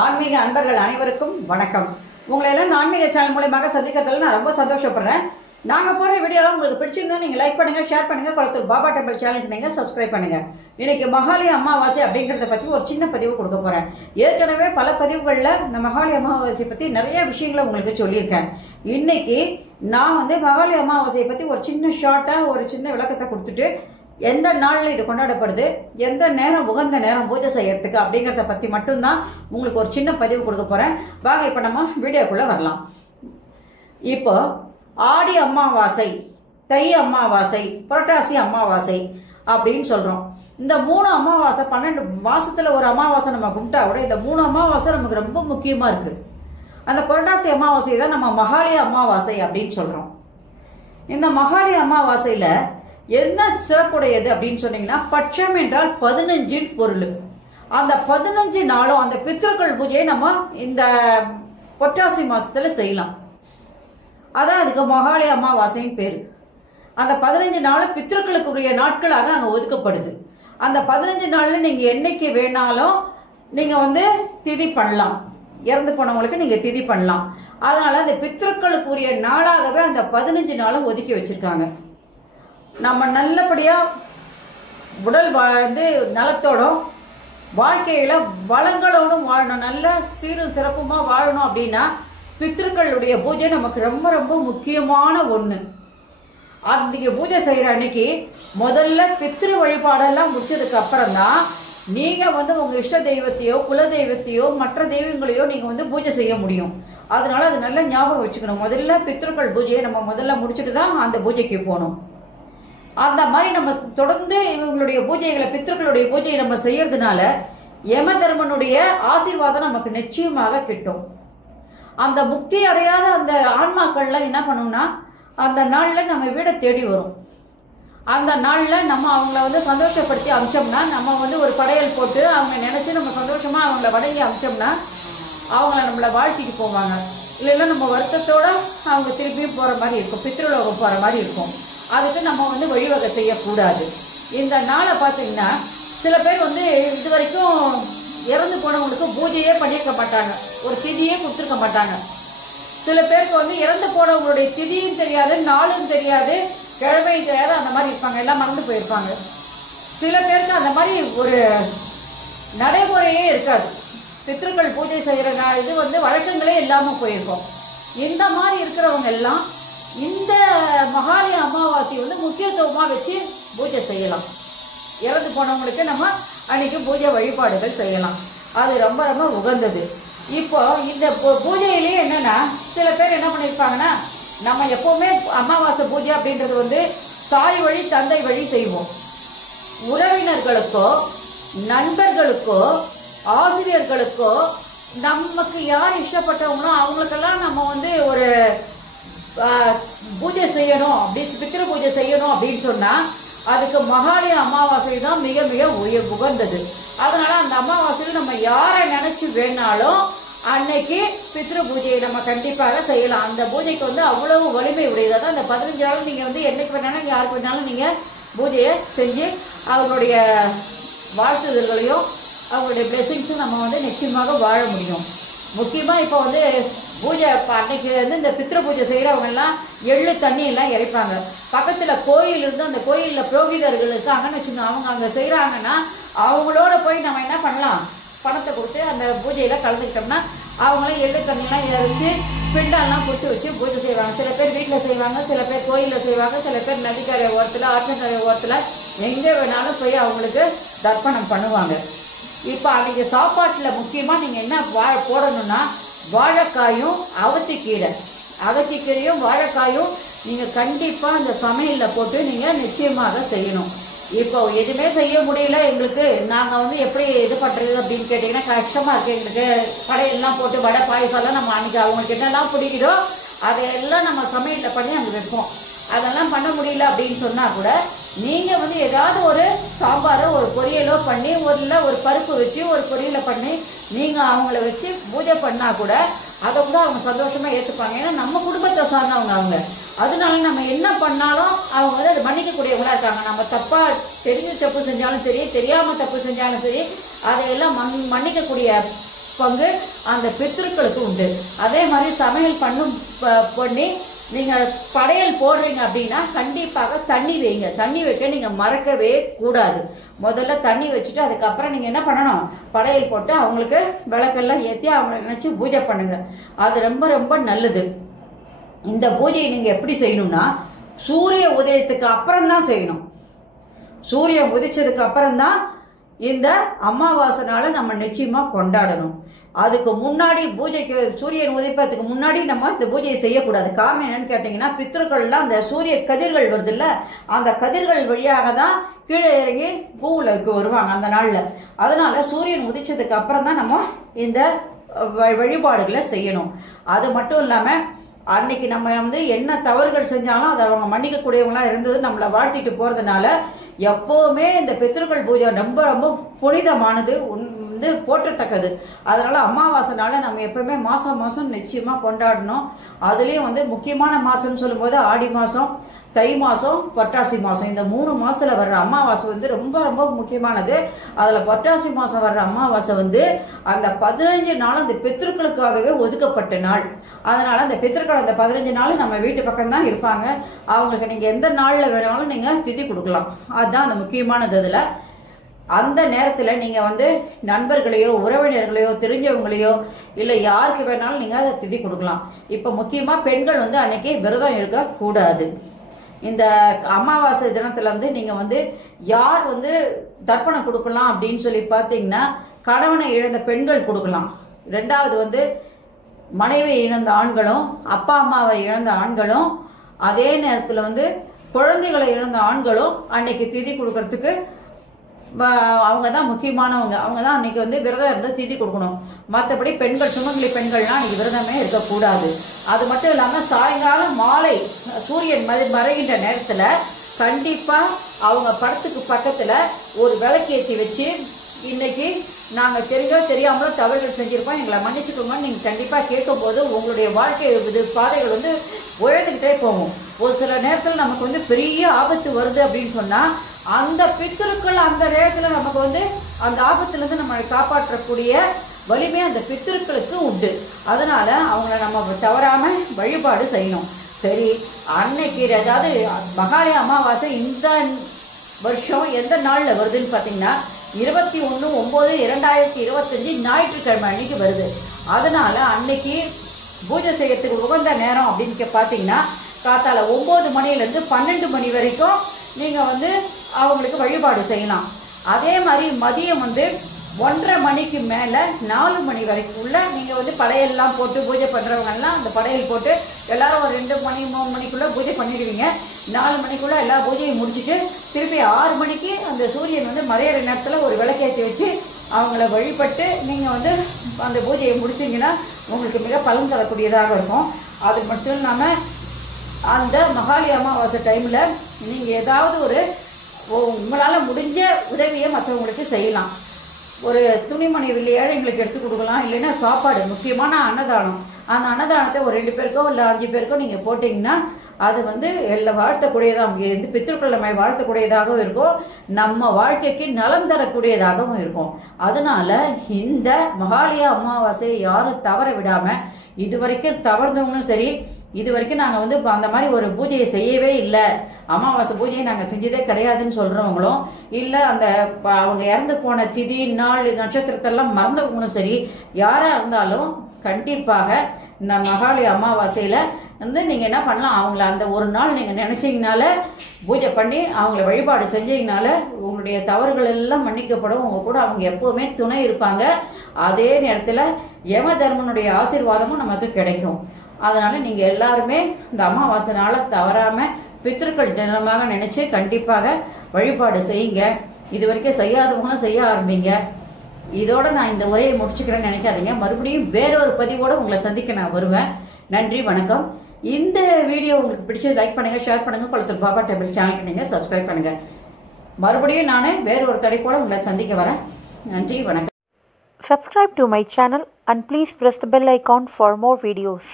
ஆன்மீக அன்பர்கள் அனைவருக்கும் வணக்கம். உங்களை எல்லாம் ஆன்மீக சேனல் மூலமாக சந்திக்கிறதுல நான் ரொம்ப சந்தோஷப்படுறேன். நாங்கள் போடுற வீடியோலாம் உங்களுக்கு பிடிச்சிருந்தா நீங்கள் லைக் பண்ணுங்கள், ஷேர் பண்ணுங்கள். குளத்தூர் பாபா டெம்பிள் சேனலுக்கு நீங்கள் சப்ஸ்கிரைப் பண்ணுங்கள். இன்றைக்கி மகாளி அமாவாசை அப்படிங்கிறத பற்றி ஒரு சின்ன பதிவு கொடுக்க போகிறேன். ஏற்கனவே பல பதிவுகளில் இந்த மகாளி அமாவாசையை பற்றி நிறைய விஷயங்களை உங்களுக்கு சொல்லியிருக்கேன். இன்றைக்கி நான் மகாளி அமாவாசையை பற்றி ஒரு சின்ன ஷார்ட்டாக ஒரு சின்ன விளக்கத்தை கொடுத்துட்டு எந்த நாளில் இது கொண்டாடப்படுது, எந்த நேரம் உகந்த நேரம் பூஜை செய்யறதுக்கு அப்படிங்கிறத பற்றி மட்டும்தான் உங்களுக்கு ஒரு சின்ன பதிவு கொடுக்க போகிறேன். வாங்க இப்போ நம்ம வீடியோக்குள்ளே வரலாம். இப்போ ஆடி அமாவாசை, தை அமாவாசை, புரட்டாசி அமாவாசை அப்படின்னு சொல்கிறோம். இந்த 3 அமாவாசை 12 மாதத்தில் ஒரு அமாவாசை நம்ம கும்பிட்டா கூட இந்த 3 அமாவாசை நமக்கு ரொம்ப முக்கியமாக இருக்குது. அந்த புரட்டாசி அமாவாசை தான் நம்ம மகாளி அமாவாசை அப்படின்னு சொல்கிறோம். இந்த மகாளி அமாவாசையில் என்ன சிறப்புடையது அப்படின்னு சொன்னீங்கன்னா, பட்சம் என்றால் 15 பொருள். அந்த 15 நாளும் அந்த பித்ருக்கள் பூஜையை நம்ம இந்த புரட்டாசி மாசத்துல செய்யலாம். அதான் அதுக்கு மகாளி அமாவாசைன்னு பேரு. அந்த 15 நாள் பித்ருக்களுக்குரிய நாட்களாக அங்கே ஒதுக்கப்படுது. அந்த 15 நாள்ல நீங்க என்னைக்கு வேணாலும் நீங்க திதி பண்ணலாம். இறந்து போனவங்களுக்கு நீங்க திதி பண்ணலாம். அதனால அந்த பித்ருக்களுக்குரிய நாளாகவே அந்த 15 நாளும் ஒதுக்கி வச்சிருக்காங்க. நம்ம நல்லபடியாக உடல் நலத்தோடும் வாழ்க்கையில் வளங்களோடும் வாழணும், நல்ல சீரும் சிறப்புமாக வாழணும் அப்படின்னா பித்ருக்களுடைய பூஜை நமக்கு ரொம்ப ரொம்ப முக்கியமான ஒன்று. அன்றைக்கி பூஜை செய்கிற அன்னைக்கு முதல்ல பித்ரு வழிபாடெல்லாம் முடிச்சதுக்கு அப்புறம் தான் நீங்கள் உங்கள் இஷ்ட தெய்வத்தையோ குல தெய்வத்தையோ மற்ற தெய்வங்களையோ நீங்கள் பூஜை செய்ய முடியும். அதனால அது நல்லா ஞாபகம் வச்சுக்கணும். முதல்ல பித்ருக்கள் பூஜையை நம்ம முதல்ல முடிச்சுட்டு தான் அந்த பூஜைக்கு போகணும். அந்த மாதிரி நம்ம தொடர்ந்து இவங்களுடைய பூஜைகளை, பித்ருக்களுடைய பூஜையை நம்ம செய்யறதுனால யம தர்மனுடைய ஆசீர்வாதம் நமக்கு நிச்சயமாக கிட்டும். அந்த முக்தி அடையாத அந்த ஆன்மாக்கள்லாம் என்ன பண்ணும்னா அந்த நாளில் நம்ம வீடை தேடி வரும். அந்த நாளில் நம்ம அவங்கள சந்தோஷப்படுத்தி அமிச்சோம்னா, நம்ம ஒரு படையல் போட்டு அவங்க நினச்சி நம்ம சந்தோஷமாக அவங்கள வணங்கி அமிச்சோம்னா அவங்கள நம்மளை வாழ்த்திட்டு போவாங்க. இல்லைன்னா நம்ம வருத்தத்தோடு அவங்க திருப்பியும் போகிற மாதிரி இருக்கும், பித்ருலோகம் போகிற மாதிரி இருக்கும். அதுக்கு நம்ம வழிவகை செய்யக்கூடாது. இந்த நாளை பார்த்தீங்கன்னா சில பேர் இது வரைக்கும் இறந்து போனவங்களுக்கு பூஜையே பண்ணியிருக்க மாட்டாங்க, ஒரு திதியே கொடுத்துருக்க மாட்டாங்க. சில பேருக்கு இறந்து போனவங்களுடைய திதியும் தெரியாது, நாளும் தெரியாது, கிழமையும் தெரியாது, அந்த மாதிரி இருப்பாங்க, எல்லாம் மறந்து போயிருப்பாங்க. சில பேருக்கு அந்த மாதிரி ஒரு நடைமுறையே இருக்காது. பித்ருக்கள் பூஜை செய்கிற இது வழக்கங்களே இல்லாமல் போயிருக்கோம். இந்த மாதிரி இருக்கிறவங்க எல்லாம் இந்த மகாளி அமாவாசை முக்கியத்துவமாக வச்சு பூஜை செய்யலாம். இறந்து போனவங்களுக்கு நம்ம அன்னைக்கு பூஜை வழிபாடுகள் செய்யலாம். அது ரொம்ப ரொம்ப உகந்தது. இப்போ இந்த பூஜையிலேயே என்னன்னா சில பேர் என்ன பண்ணியிருப்பாங்கன்னா, நம்ம எப்போவுமே அமாவாசை பூஜை அப்படின்றது தாய் வழி தந்தை வழி செய்வோம். உறவினர்களுக்கோ நண்பர்களுக்கோ ஆசிரியர்களுக்கோ நமக்கு யார் இஷ்டப்பட்டவங்களோ அவங்களுக்கெல்லாம் நம்ம ஒரு பூஜை செய்யணும் அப்படின்னு, பித்ரு பூஜை செய்யணும் அப்படின்னு சொன்னால் அதுக்கு மகாளி அமாவாசை தான் மிக மிக உகந்தது. அதனால் அந்த அமாவாசையில் நம்ம யாரை நினச்சி வேணாலும் அன்னைக்கு பித்ரு பூஜையை நம்ம கண்டிப்பாக செய்யலாம். அந்த பூஜைக்கு அவ்வளவு வலிமை உடையது. அதான் அந்த 15 நாளும் நீங்கள் என்னைக்கு வேணாலும் யாருக்கு வேணாலும் நீங்கள் பூஜையை செஞ்சு அவங்களுடைய வாழ்த்துதல்களையும் அவங்களுடைய பிளெஸிங்ஸும் நம்ம நிச்சயமாக வாழ முடியும். முக்கியமாக இப்போ பூஜை அன்னைக்கு இந்த பித்ரு பூஜை செய்கிறவங்கெல்லாம் எள்ளு தண்ணி எல்லாம் இறைப்பாங்க. பக்கத்தில் கோயில் இருந்து அந்த கோயிலில் புரோகிதர்கள் இருக்காங்கன்னு வச்சுக்கோங்க, அவங்க அங்கே செய்கிறாங்கன்னா அவங்களோட போய் நம்ம என்ன பண்ணலாம், பணத்தை கொடுத்து அந்த பூஜையில் கலந்துக்கிட்டோம்னா அவங்களாம் எள்ளு தண்ணியெல்லாம் இறைச்சி பிண்டெல்லாம் கொடுத்து வச்சு பூஜை செய்வாங்க. சில பேர் வீட்டில் செய்வாங்க, சில பேர் கோயிலில் செய்வாங்க, சில பேர் நதிக்கரை ஓரத்தில் ஆற்றங்கரை ஓரத்தில் எங்கே வேணாலும் போய் அவங்களுக்கு தர்ப்பணம் பண்ணுவாங்க. இப்போ அன்றைக்கி சாப்பாட்டில் முக்கியமாக நீங்கள் என்ன போடணும்னா வாழைக்காயும் அவத்திக்கீரையும் வாழைக்காயும் நீங்கள் கண்டிப்பாக அந்த சமையலில் போட்டு நீங்கள் நிச்சயமாக செய்யணும். இப்போ எதுவுமே செய்ய முடியல எங்களுக்கு, நாங்கள் எப்படி இது பண்ணுறது அப்படின்னு கேட்டிங்கன்னா கஷ்டமாக இருக்குது எங்களுக்கு. கடையெல்லாம் போட்டு வடை பாயசம்லாம் நம்ம அன்றைக்கி அவங்களுக்கு என்னெல்லாம் பிடிக்குதோ அதையெல்லாம் நம்ம சமையலில் பண்ணி அங்கே வைப்போம். அதெல்லாம் பண்ண முடியல அப்படின்னு சொன்னால் கூட நீங்கள் ஏதாவது ஒரு சாம்பாரோ ஒரு பொரியலோ பண்ணி ஒரு பருப்பு வச்சு ஒரு பொரியலை பண்ணி நீங்கள் அவங்கள வச்சு பூஜை பண்ணால் கூட அதை கூட அவங்க சந்தோஷமாக ஏற்றுப்பாங்க. ஏன்னா நம்ம குடும்பத்தை சார்ந்தவங்க அவங்க. அதனால நம்ம என்ன பண்ணாலும் அவங்க அதை மன்னிக்கக்கூடியவங்களா இருக்காங்க. நம்ம தப்பாக தெரிஞ்சு தப்பு செஞ்சாலும் சரி, தெரியாமல் தப்பு செஞ்சாலும் சரி, அதையெல்லாம் மன்னிக்கக்கூடிய பங்கு அந்த பித்ருக்களுக்கு உண்டு. அதே மாதிரி சமையல் பண்ணி நீங்கள் படையல் போடுறீங்க அப்படின்னா கண்டிப்பாக தண்ணி வைங்க. தண்ணி வைக்க நீங்கள் மறக்கவே கூடாது. முதல்ல தண்ணி வச்சுட்டு அதுக்கப்புறம் நீங்கள் என்ன பண்ணணும், படையல் போட்டு அவங்களுக்கு விளக்கெல்லாம் ஏற்றி அவங்களை நினச்சி பூஜை பண்ணுங்க. அது ரொம்ப ரொம்ப நல்லது. இந்த பூஜையை நீங்கள் எப்படி செய்யணும்னா சூரிய உதயத்துக்கு அப்புறம்தான் செய்யணும். சூரியன் உதிச்சதுக்கு அப்புறம்தான் இந்த அமாவாசை நாளை நம்ம நிச்சயமாக கொண்டாடணும். அதுக்கு முன்னாடி பூஜைக்கு சூரியன் உதிப்பதுக்கு முன்னாடி நம்ம இந்த பூஜையை செய்யக்கூடாது. காரணம் என்னன்னு கேட்டிங்கன்னா பித்ருக்கள்லாம் அந்த சூரிய கதிர்கள் வருது இல்லை, அந்த கதிர்கள் வழியாக தான் கீழே இறங்கி பூவுலக்கு வருவாங்க அந்த நாளில். அதனால சூரியன் உதிச்சதுக்கு அப்புறம் தான் நம்ம இந்த வழிபாடுகளை செய்யணும். அது மட்டும் இல்லாமல் அன்னைக்கு நம்ம என்ன தவறுகள் செஞ்சாலும் அதை அவங்க மன்னிக்கக்கூடியவங்களா இருந்தது நம்மளை வாழ்த்திட்டு போகிறதுனால எப்போவுமே இந்த பித்ருக்கள் பூஜை ரொம்ப ரொம்ப புனிதமானது, போற்றத்தக்கது. அதனால அமாவாசை நாளை நம்ம எப்பவுமே மாதம் நிச்சயமாக கொண்டாடணும். அதுலேயும் முக்கியமான மாதம்னு சொல்லும்போது ஆடி மாதம், தை மாதம், புரட்டாசி மாதம், இந்த 3 மாதத்தில் வர்ற அமாவாசை ரொம்ப ரொம்ப முக்கியமானது. அதில் புரட்டாசி மாதம் வர்ற அமாவாசை அந்த 15 நாள் அந்த பித்ருக்களுக்காகவே ஒதுக்கப்பட்ட நாள். அதனால் அந்த பித்ருக்கள் அந்த 15 நாள் நம்ம வீட்டு பக்கம் தான் இருப்பாங்க. அவங்களுக்கு நீங்கள் எந்த நாளில் வேணாலும் நீங்கள் திதி கொடுக்கலாம். அதுதான் அந்த முக்கியமானது. அதில் அந்த நேரத்தில் நீங்கள் நண்பர்களையோ உறவினர்களையோ தெரிஞ்சவங்களையோ இல்லை யாருக்கு வேணாலும் நீங்கள் அதை திதி கொடுக்கலாம். இப்போ முக்கியமாக பெண்கள் அன்னைக்கு விரதம் இருக்கக்கூடாது. இந்த அமாவாசை தினத்தில் நீங்கள் யார் தர்ப்பணம் கொடுக்கலாம் அப்படின்னு சொல்லி பார்த்தீங்கன்னா கணவனை இழந்த பெண்கள் கொடுக்கலாம். ரெண்டாவது மனைவி இழந்த ஆண்களும் அப்பா அம்மாவை இழந்த ஆண்களும் அதே நேரத்தில் குழந்தைகளை இழந்த ஆண்களும் அன்னைக்கு திதி கொடுக்கறதுக்கு அவங்க தான் முக்கியமானவங்க. அவங்க தான் அன்றைக்கி விரதம் இருந்தால் திதி கொடுக்கணும். மற்றபடி பெண்கள் சுமங்கலி பெண்கள்லாம் அன்றைக்கி விரதமே இருக்கக்கூடாது. அது மட்டும் இல்லாமல் சாயங்காலம் மாலை சூரியன் மறைகின்ற நேரத்தில் கண்டிப்பாக அவங்க படத்துக்கு பக்கத்தில் ஒரு விளக்கேற்றி வச்சு இன்னைக்கு நாங்கள் தெரிஞ்சோ தெரியாமலோ தவறுகள் செஞ்சுருப்போம், எங்களை மன்னிச்சுக்கோங்கன்னு நீங்கள் கண்டிப்பாக கேட்கும்போது உங்களுடைய வாழ்க்கை பாதைகள் உயர்ந்துக்கிட்டே போகும். ஒரு சில நேரத்தில் நமக்கு பெரிய ஆபத்து வருது அப்படின்னு சொன்னால் அந்த பித்ருக்கள் அந்த நேரத்தில் நமக்கு அந்த ஆபத்துலேருந்து நம்மளை காப்பாற்றக்கூடிய வலிமை அந்த பித்ருக்களுக்கு உண்டு. அதனால அவங்கள நம்ம தவறாமல் வழிபாடு செய்யணும். சரி, அன்னைக்கு அதாவது மகாலய அமாவாசை இந்த வருஷம் எந்த நாளில் வருதுன்னு பார்த்தீங்கன்னா 21/9/2025 ஞாயிற்றுக்கிழமை அன்னைக்கு வருது. அதனால அன்னைக்கு பூஜை செய்யறதுக்கு உகந்த நேரம் அப்படின்னு பார்த்தீங்கன்னா காத்தால 9 மணிலேருந்து 12 மணி வரைக்கும் நீங்கள் அவங்களுக்கு வழிபாடு செய்யலாம். அதே மாதிரி மதியம் 1:30 மணிக்கு மேலே 4 மணி வரைக்கும் உள்ள நீங்கள் படையெல்லாம் போட்டு பூஜை பண்ணுறவங்கெல்லாம் அந்த படையல் போட்டு எல்லோரும் ஒரு 2 மணி 3 மணிக்குள்ளே பூஜை பண்ணிடுவீங்க. 4 மணிக்குள்ளே எல்லா பூஜையும் முடிச்சுட்டு திருப்பி 6 மணிக்கு அந்த சூரியன் மறையிற நேரத்தில் ஒரு விளக்கேற்றி வச்சு அவங்கள வழிபட்டு நீங்கள் அந்த பூஜையை முடிச்சிங்கன்னா உங்களுக்கு மிக பலன் தரக்கூடியதாக இருக்கும். அது மட்டும் இல்லாமல் அந்த மகாலய அமாவாசை டைமில் நீங்கள் ஏதாவது உங்களால் முடிஞ்ச உதவியை மற்றவங்களுக்கு செய்யலாம். ஒரு துணிமணி ஏழைங்களுக்கு எடுத்து கொடுக்கலாம். இல்லைன்னா சாப்பாடு, முக்கியமான அன்னதானம், அந்த அன்னதானத்தை ஒரு 2 பேருக்கோ இல்லை 5 பேருக்கோ நீங்கள் போட்டிங்கன்னா அது எல்லாம் வாழ்த்தக்கூடியதாக பித்ருக்கள் நம்ம வாழ்த்தக்கூடியதாகவும் இருக்கும், நம்ம வாழ்க்கைக்கு நலம் தரக்கூடியதாகவும் இருக்கும். அதனால இந்த மகாலய அமாவாசையை யாரும் தவற விடாமல், இது வரைக்கும் தவறுந்தவங்களும் சரி, இது வரைக்கும் நாங்கள் அந்த மாதிரி ஒரு பூஜையை செய்யவே இல்லை, அமாவாசை பூஜையை நாங்கள் செஞ்சதே கிடையாதுன்னு சொல்கிறவங்களும் இல்லை, அந்த அவங்க இறந்து போன திதி நாள் நட்சத்திரத்தெல்லாம் மறந்தவங்களும் சரி, யாராக இருந்தாலும் கண்டிப்பாக இந்த மகாலய அமாவாசையில் நீங்கள் என்ன பண்ணலாம், அவங்கள அந்த ஒரு நாள் நீங்கள் நினச்சிங்கனால பூஜை பண்ணி அவங்கள வழிபாடு செஞ்சீங்கனால உங்களுடைய தவறுகள் எல்லாம் மன்னிக்கப்படும். உங்கள் கூட அவங்க எப்போவுமே துணை இருப்பாங்க. அதே நேரத்தில் யம தர்மனுடைய ஆசீர்வாதமும் நமக்கு கிடைக்கும். அதனால் நீங்கள் எல்லாருமே இந்த அமாவாசை நாளை தவறாமல் பித்ருக்கள் தினமாக நினச்சி கண்டிப்பாக வழிபாடு செய்யுங்க. இது வரைக்கும் செய்யாதவங்களும் செய்ய ஆரம்பிங்க. இதோட நான் இந்த உரையை முடிச்சுக்கிறேன்னு நினைக்காதீங்க. மறுபடியும் வேறொரு பதிவோடு உங்களை சந்திக்க நான் வருவேன். நன்றி, வணக்கம். இந்த வீடியோ உங்களுக்கு பிடிச்சது லைக் பண்ணுங்கள், ஷேர் பண்ணுங்கள், குளத்தூர் பாபா டெம்பிள் சேனலுக்கு நீங்கள் சப்ஸ்கிரைப் பண்ணுங்கள். மறுபடியும் நான் வேறொரு தடைப்போடு உங்களை சந்திக்க வரேன். நன்றி, வணக்கம். Subscribe to my channel and please press the bell icon for more videos.